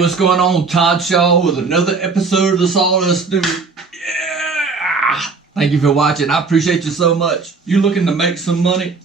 what's going on? Todd Shaw with another episode of the Sawdust Dude. Yeah! Thank you for watching. I appreciate you so much. You looking to make some money?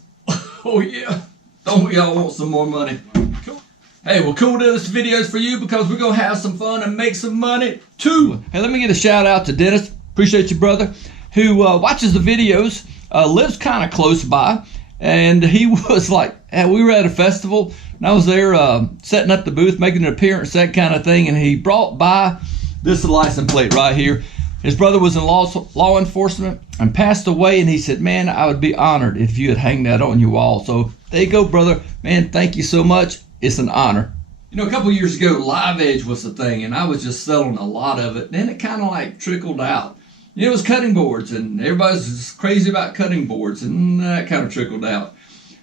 Oh yeah. Don't we all want some more money? Cool. Hey, well, cool to this video is for you because we're going to have some fun and make some money too. Hey, let me get a shout out to Dennis. Appreciate you, brother, who watches the videos, lives kind of close by. And he was like, we were at a festival, and I was there setting up the booth, making an appearance, that kind of thing, and he brought by this license plate right here. His brother was in law enforcement and passed away, and he said, man, I would be honored if you would hang that on your wall. So there you go, brother. Man, thank you so much. It's an honor. You know, a couple years ago, Live Edge was the thing, and I was just selling a lot of it. Then it kind of like trickled out. You know, it was cutting boards, and everybody's just crazy about cutting boards, and that kind of trickled out.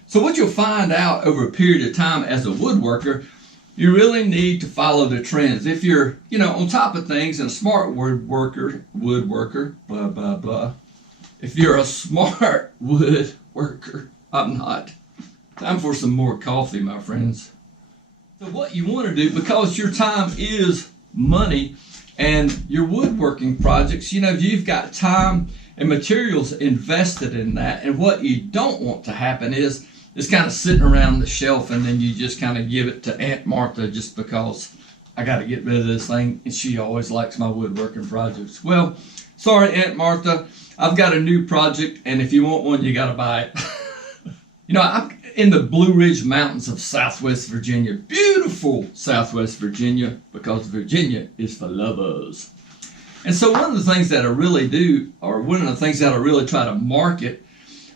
So what you'll find out over a period of time as a woodworker, you really need to follow the trends. If you're, you know, on top of things and a smart woodworker, blah, blah, blah. If you're a smart woodworker, I'm not. Time for some more coffee, my friends. So what you want to do, because your time is money, and your woodworking projects, you know, you've got time and materials invested in that, and what you don't want to happen is it's kind of sitting around the shelf and then you just kind of give it to Aunt Martha just because I got to get rid of this thing and she always likes my woodworking projects. Well, sorry, Aunt Martha, I've got a new project, and if you want one, you got to buy it. You know, I'm in the Blue Ridge Mountains of Southwest Virginia. Beautiful Southwest Virginia, because Virginia is for lovers. And so one of the things that I really do, or one of the things that I really try to market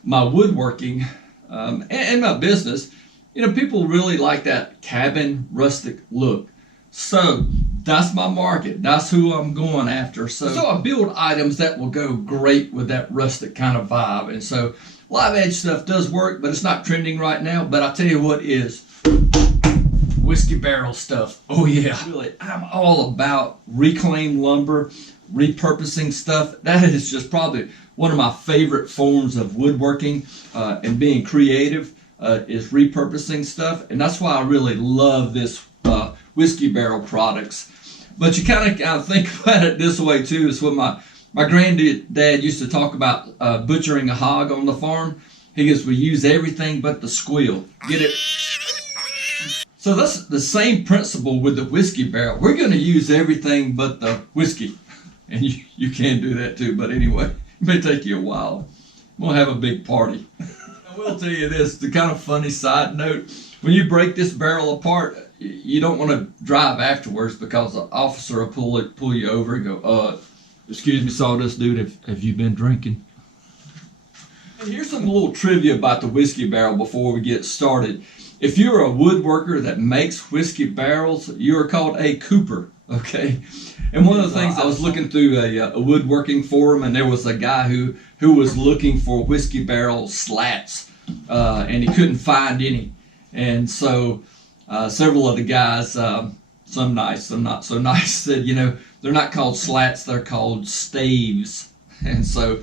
my woodworking and my business, you know, people really like that cabin rustic look. So that's my market. That's who I'm going after. So I build items that will go great with that rustic kind of vibe. And so Live Edge stuff does work, but it's not trending right now. But I'll tell you what is whiskey barrel stuff. Oh yeah. Really, I'm all about reclaimed lumber, repurposing stuff. That is just probably one of my favorite forms of woodworking and being creative is repurposing stuff. And that's why I really love this whiskey barrel products. But you kind of think about it this way too. It's when my granddad used to talk about butchering a hog on the farm. He goes, we use everything but the squeal. Get it? So that's the same principle with the whiskey barrel. We're going to use everything but the whiskey. And you can do that too. But anyway, it may take you a while. We'll have a big party. I will tell you this, the kind of funny side note. When you break this barrel apart, you don't want to drive afterwards because the officer will pull you over and go, excuse me, Sawdust Dude, have you been drinking? And here's some little trivia about the whiskey barrel before we get started. If you're a woodworker that makes whiskey barrels, you are called a cooper, okay? And one of the things, I was looking through a woodworking forum, and there was a guy who was looking for whiskey barrel slats, and he couldn't find any. And so several of the guys, some nice, some not so nice, said, you know, they're not called slats, they're called staves. And so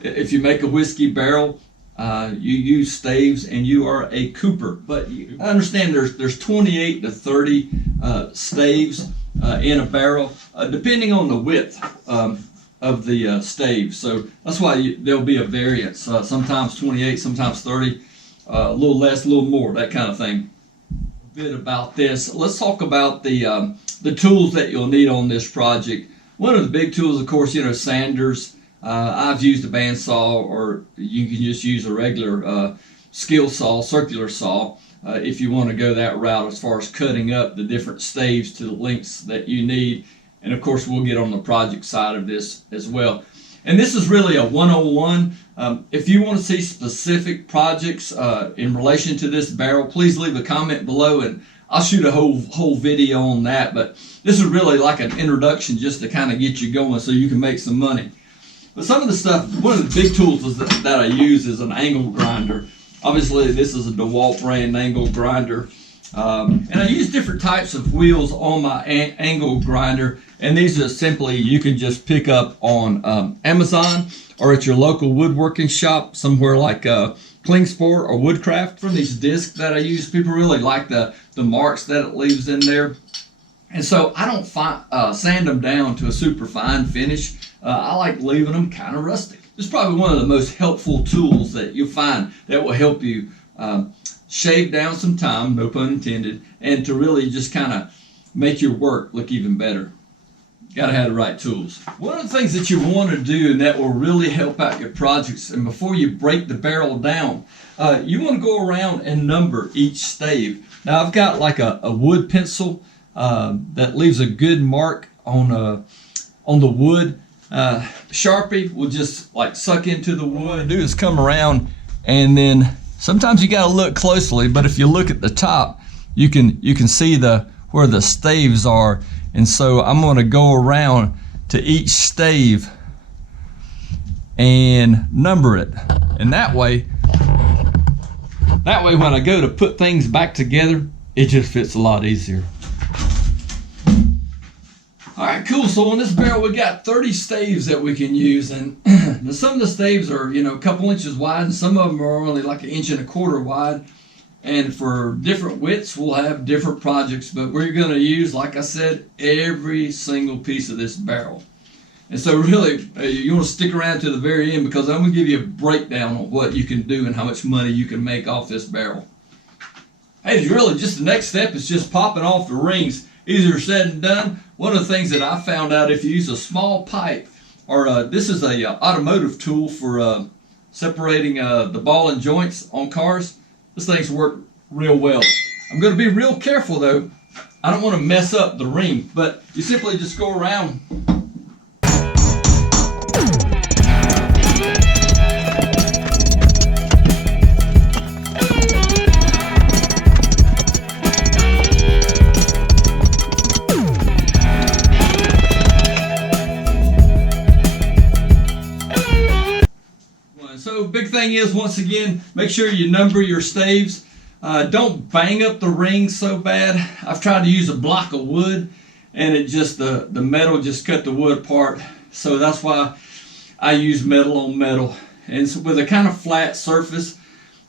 if you make a whiskey barrel, you use staves and you are a cooper. But I understand there's 28 to 30 staves in a barrel, depending on the width of the stave. So that's why there'll be a variance. Sometimes 28, sometimes 30, a little less, a little more, that kind of thing. A bit about this. Let's talk about the tools that you'll need on this project. One of the big tools, of course, you know, sanders. I've used a bandsaw, or you can just use a regular skill saw, circular saw, if you want to go that route as far as cutting up the different staves to the lengths that you need. And of course, we'll get on the project side of this as well. And this is really a 101. If you want to see specific projects in relation to this barrel, please leave a comment below and I'll shoot a whole video on that. But this is really like an introduction just to kind of get you going so you can make some money. But some of the stuff, one of the big tools that I use is an angle grinder. Obviously, this is a DeWalt brand angle grinder. And I use different types of wheels on my angle grinder. And these are simply, you can just pick up on Amazon or at your local woodworking shop, somewhere like Klingspor or Woodcraft. From these discs that I use, people really like the marks that it leaves in there. And so I don't sand them down to a super fine finish. I like leaving them kind of rustic. It's probably one of the most helpful tools that you'll find that will help you shave down some time, no pun intended, and to really just kind of make your work look even better. Got to have the right tools. One of the things that you want to do and that will really help out your projects, and before you break the barrel down, you want to go around and number each stave. Now I've got like a wood pencil that leaves a good mark on the wood. Sharpie will just like suck into the wood. What I do is come around, and then sometimes you got to look closely, but if you look at the top, you can see where the staves are. And so I'm going to go around to each stave and number it. And that way when I go to put things back together, it just fits a lot easier. All right, cool. So on this barrel, we got 30 staves that we can use. And some of the staves are, a couple inches wide, and some of them are only like 1.25 inches wide. And for different widths, we'll have different projects, but we're going to use, like I said, every single piece of this barrel. And so really, you want to stick around to the very end, because I'm going to give you a breakdown on what you can do and how much money you can make off this barrel. Hey, really, just the next step is just popping off the rings. Easier said than done. One of the things that I found out, if you use a small pipe, or this is a automotive tool for separating the ball and joints on cars, this thing's worked real well. I'm going to be real careful though. I don't want to mess up the ring, but you simply just go around. So big thing is, once again, make sure you number your staves. Don't bang up the ring so bad. I've tried to use a block of wood, and it just the metal just cut the wood apart. So that's why I use metal on metal. And so with a kind of flat surface,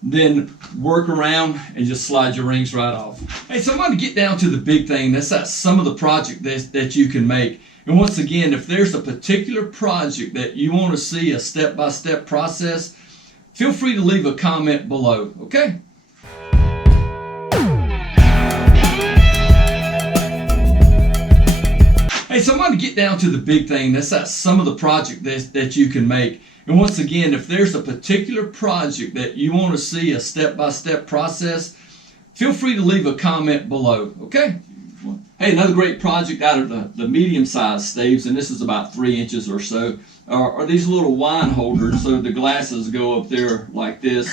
then work around and just slide your rings right off. Hey, so I'm going to get down to the big thing. That's some of the project that you can make. And once again, if there's a particular project that you want to see a step-by-step process, feel free to leave a comment below, okay? Hey, so I'm going to get down to the big thing. That's some of the project that you can make. And once again, if there's a particular project that you want to see a step-by-step process, feel free to leave a comment below, okay? Hey, another great project out of the medium-sized staves, and this is about 3 inches or so, are these little wine holders. So the glasses go up there like this,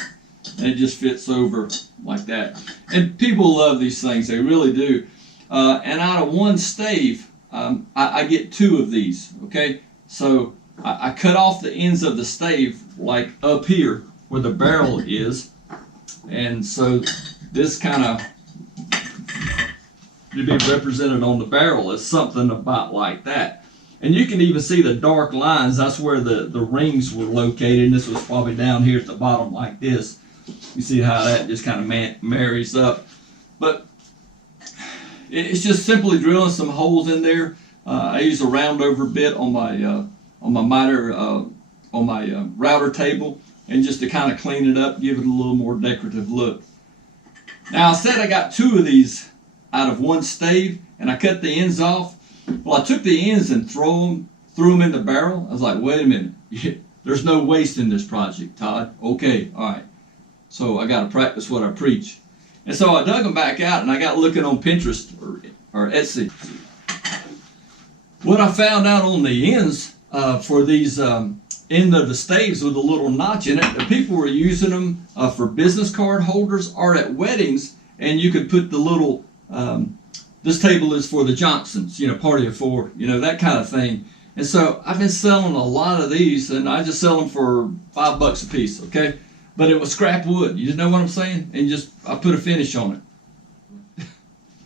and it just fits over like that. And people love these things, they really do. And out of one stave, I get 2 of these, okay? So I cut off the ends of the stave like up here where the barrel is, and so this kind of to be represented on the barrel is something about like that. And you can even see the dark lines. That's where the rings were located, and this was probably down here at the bottom like this. You see how that just kind of marries up. But it's just simply drilling some holes in there. I use a round over bit on my miter on my router table, and just to kind of clean it up, give it a little more decorative look. Now I said I got 2 of these out of one stave, and I cut the ends off. Well, I took the ends and threw them in the barrel. I was like, wait a minute, there's no waste in this project, Todd. Okay, all right. So I got to practice what I preach. And so I dug them back out, and I got looking on Pinterest or Etsy. What I found out on the ends for these end of the staves with a little notch in it, people were using them for business card holders or at weddings, and you could put the little this table is for the Johnsons, party of 4, that kind of thing. And so I've been selling a lot of these, and I just sell them for $5 a piece, okay? But it was scrap wood, you know what I'm saying? And I put a finish on it.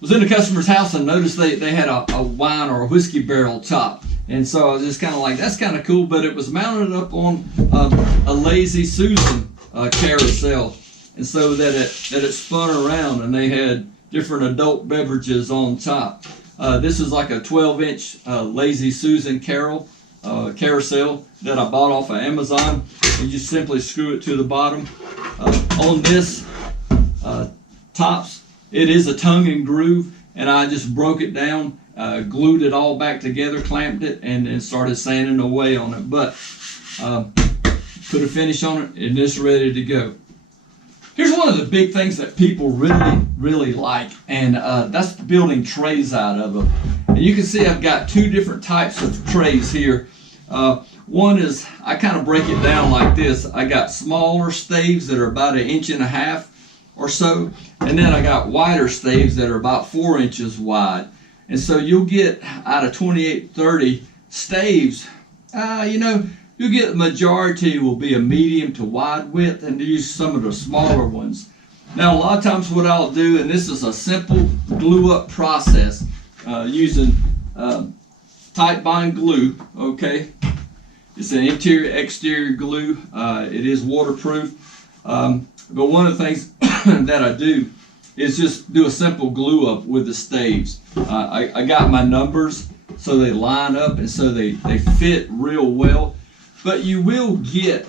Was in a customer's house and noticed they had a wine or a whiskey barrel top. And so I was just kind of like, that's kind of cool, but it was mounted up on a Lazy Susan carousel. And so that it spun around, and they had different adult beverages on top. This is like a 12-inch Lazy Susan carousel that I bought off of Amazon. And you simply screw it to the bottom. On this tops, it is a tongue and groove, and I just broke it down, glued it all back together, clamped it, and started sanding away on it. But put a finish on it, and it's ready to go. Here's one of the big things that people really like, and that's building trays out of them. And you can see I've got two different types of trays here. One is, I kind of break it down like this. I got smaller staves that are about 1.5 inches or so, and then I got wider staves that are about 4 inches wide. And so you'll get out of 28-30 staves, you get the majority will be a medium to wide width, and use some of the smaller ones. Now, a lot of times what I'll do, and this is a simple glue up process using tight bind glue, okay? It's an interior exterior glue. It is waterproof. But one of the things that I do is just do a simple glue up with the staves. I got my numbers so they line up and so they fit real well. But you will get,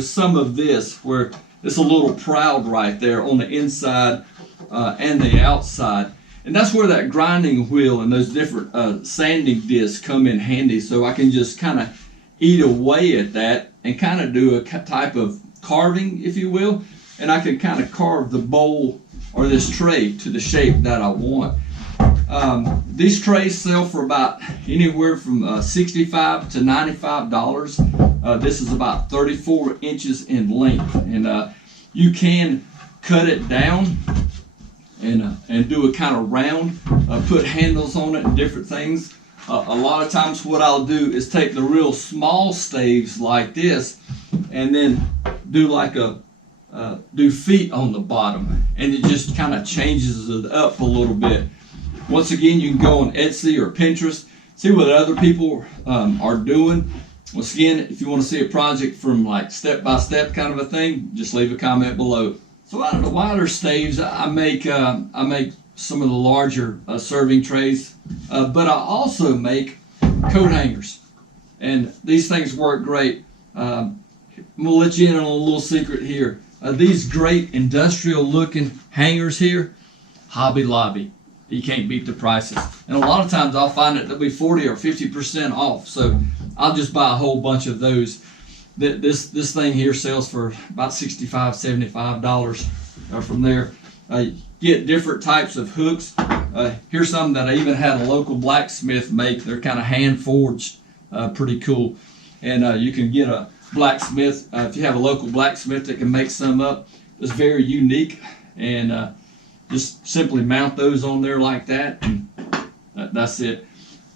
some of this where it's a little proud right there on the inside and the outside. And that's where that grinding wheel and those different sanding discs come in handy. So I can just kind of eat away at that and kind of do a type of carving, if you will. And I can kind of carve the bowl or this tray to the shape that I want. These trays sell for about anywhere from $65 to $95. This is about 34 inches in length, and you can cut it down and do a kind of round, put handles on it and different things. A lot of times what I'll do is take the real small staves like this and then do like do feet on the bottom, and it just kind of changes it up a little bit. Once again, you can go on Etsy or Pinterest, see what other people are doing. Once again, if you want to see a project from like step-by-step kind of a thing, just leave a comment below. So out of the wider staves, I make some of the larger serving trays, but I also make coat hangers. And these things work great. I'm going to let you in on a little secret here. These great industrial looking hangers here, Hobby Lobby. You can't beat the prices. And a lot of times I'll find it they'll be 40 or 50% off. So I'll just buy a whole bunch of those. This thing here sells for about $65, $75 from there. Get different types of hooks. Here's some that I even had a local blacksmith make. They're kind of hand forged, pretty cool. And you can get a blacksmith, if you have a local blacksmith that can make some up. It's very unique, and just simply mount those on there like that, and that's it.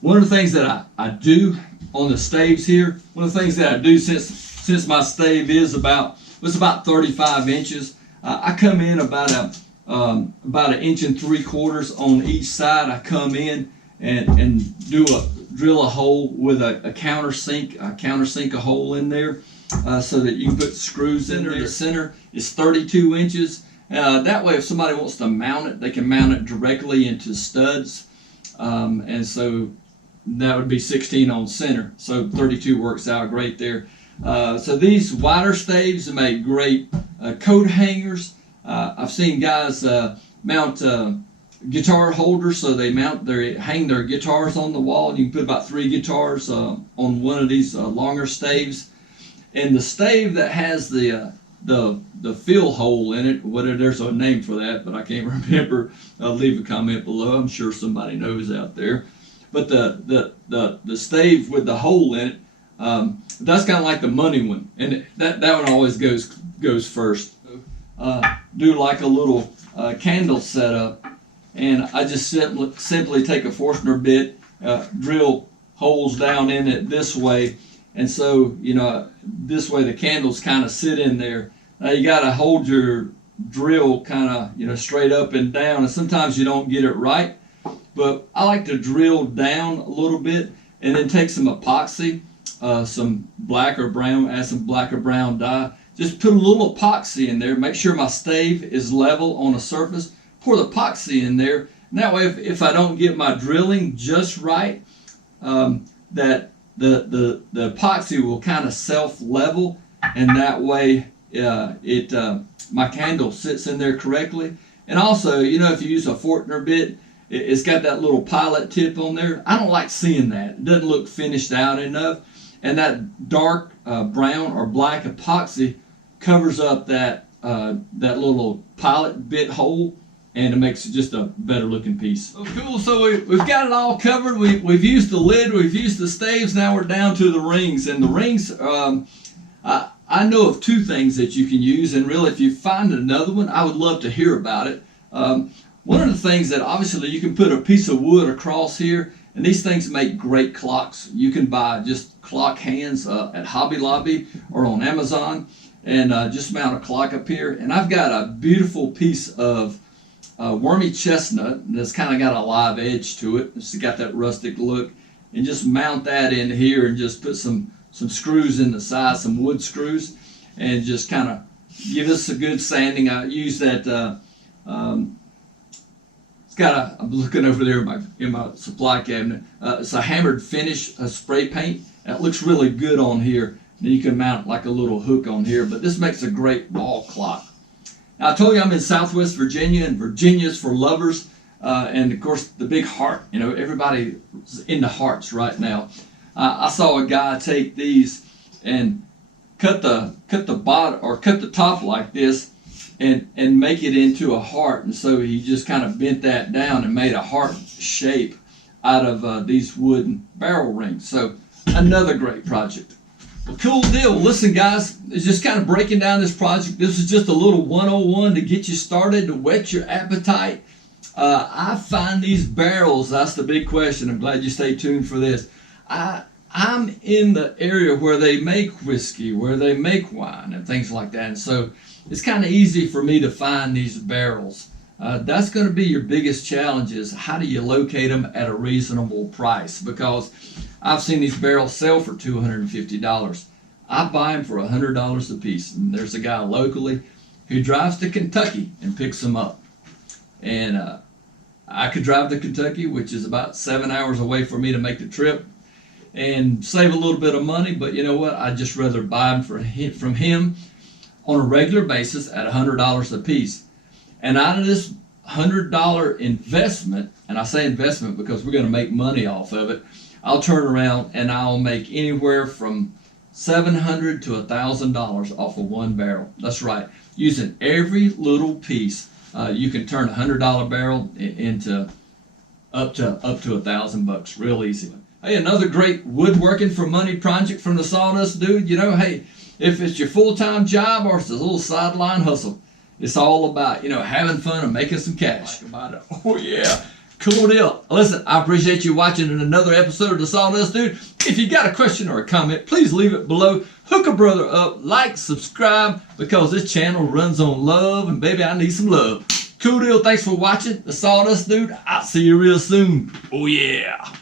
One of the things that I do on the staves here, one of the things that I do since my stave is about 35 inches, I come in about 1 inch and 3/4 on each side. I come in and drill a hole with a countersink a hole in there so that you can put screws in there. The center is 32 inches. That way, if somebody wants to mount it, they can mount it directly into studs. And so that would be 16 on center. So 32 works out great there. So these wider staves make great coat hangers. I've seen guys mount guitar holders, so they hang their guitars on the wall. You can put about 3 guitars on one of these longer staves. And the stave that has the fill hole in it, there's a name for that, but I can't remember. Leave a comment below. I'm sure somebody knows out there. But the stave with the hole in it, that's kind of like the money one, and that one always goes first. Do like a little candle setup, and I just simply take a Forstner bit, drill holes down in it this way, and so this way the candles kind of sit in there. Now you got to hold your drill kind of straight up and down, and sometimes you don't get it right, but I like to drill down a little bit and then take some epoxy, some black or brown, add some black or brown dye. Just put a little epoxy in there, make sure my stave is level on a surface, pour the epoxy in there, And that way, if I don't get my drilling just right, that the epoxy will kind of self-level, and that way my candle sits in there correctly. And also, you know, if you use a Fortner bit, it's got that little pilot tip on there. I don't like seeing that. It doesn't look finished out enough. And that dark brown or black epoxy covers up that little pilot bit hole, and it makes it just a better looking piece. Oh, cool. So we've got it all covered. We've used the lid, we've used the staves, now we're down to the rings. And the rings, I know of two things that you can use, and really if you find another one, I would love to hear about it. One of the things that obviously you can put a piece of wood across here, and these things make great clocks. You can buy just clock hands at Hobby Lobby or on Amazon, and just mount a clock up here. And I've got a beautiful piece of wormy chestnut that's kind of got a live edge to it. It's got that rustic look, and just mount that in here and just put some screws in the side, some wood screws, and just kind of give us a good sanding. I use that. It's got I'm looking over there in my supply cabinet. It's a hammered finish spray paint. That looks really good on here. Then you can mount like a little hook on here. But this makes a great wall clock. Now, I told you I'm in Southwest Virginia, and Virginia's for lovers. And of course, the big heart. You know, everybody's into hearts right now. I saw a guy take these and cut the bottom or cut the top like this, and make it into a heart. And so he just kind of bent that down and made a heart shape out of these wooden barrel rings. So another great project. Well, cool deal. Listen, guys, it's just kind of breaking down this project. This is just a little 101 to get you started, to whet your appetite. I find these barrels, that's the big question. I'm glad you stay tuned for this. I'm in the area where they make whiskey, where they make wine and things like that. And so it's kind of easy for me to find these barrels. That's going to be your biggest challenge, is how do you locate them at a reasonable price? Because I've seen these barrels sell for $250. I buy them for $100 a piece. And there's a guy locally who drives to Kentucky and picks them up. And I could drive to Kentucky, which is about 7 hours away for me to make the trip, and save a little bit of money. But you know what? I'd just rather buy them from him on a regular basis at $100 a piece. And out of this $100 investment, and I say investment because we're going to make money off of it, I'll turn around and I'll make anywhere from $700 to $1,000 off of one barrel. That's right. Using every little piece, you can turn a $100 barrel into up to $1,000 real easy. Hey, another great woodworking for money project from the Sawdust Dude. You know, hey, if it's your full-time job or it's a little sideline hustle, it's all about, you know, having fun and making some cash. About it. Oh yeah, cool deal. Listen, I appreciate you watching another episode of the Sawdust Dude. If you got a question or a comment, please leave it below. Hook a brother up, like, subscribe, because this channel runs on love, and baby, I need some love. Cool deal. Thanks for watching the Sawdust Dude. I'll see you real soon. Oh yeah.